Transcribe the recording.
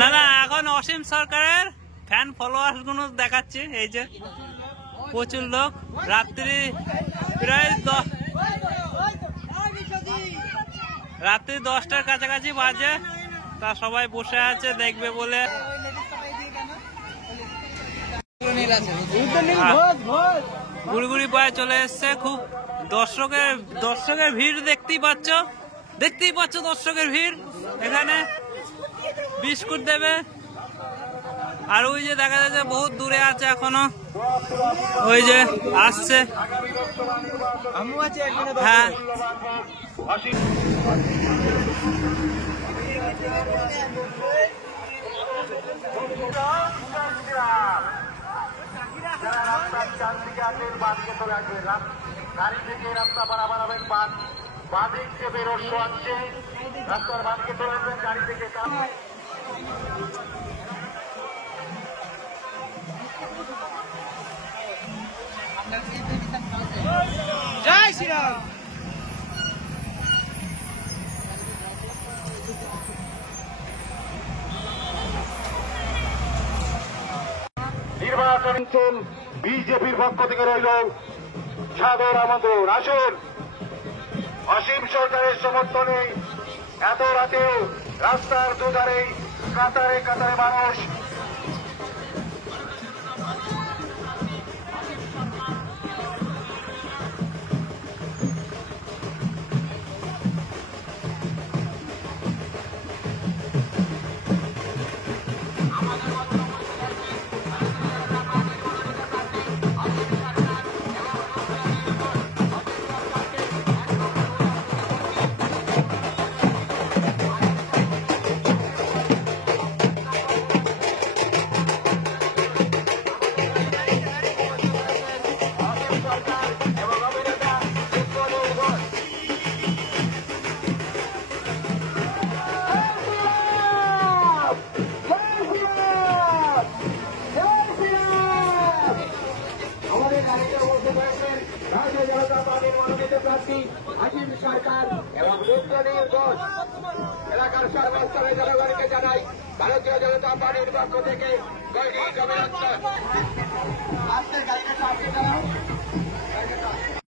না না, এখন অসীম সরকারের ফ্যান ফলোয়ার গুলো দেখাচ্ছে। এই যে প্রচুর লোক, রাত্রি প্রায় রাত্রি 10টার কাছাকাছি বাজে, তা সবাই বসে আছে দেখবে বলে। গুড়গুড়ি পায়ে চলে এসছে, খুব দর্শকের ভিড় দেখতেই পাচ্ছ দর্শকের ভিড়। এখানে বিস্কুট দেবে, আর ওই যে দেখা যাচ্ছে বহুত দূরে আছে এখনো, ওই যে আসছে। হ্যাঁ, গাড়ি থেকে রাস্তা বরাবর হবেন, বাদিক যে বেরোচ্ছ আছে রাস্তার বাদিকে চলে আসবেন গাড়ি থেকে। জয় শ্রীরাম। নির্বাচন বিজেপির পক্ষ থেকে রইল সাদর আমন্ত্রণ। আসুন, অসীম সরকারের সমর্থনে এত রাতেও রাস্তার দুধারে কাতারে কাতারে মানুষ। ভারতীয় জনতা পার্টির মনোনীত প্রার্থী অসীম সরকার এবং এলাকার সর্বস্তরের জনগণকে জানাই ভারতীয় জনতা পার্টির পক্ষ থেকে দৈনিক অভিনন্দন।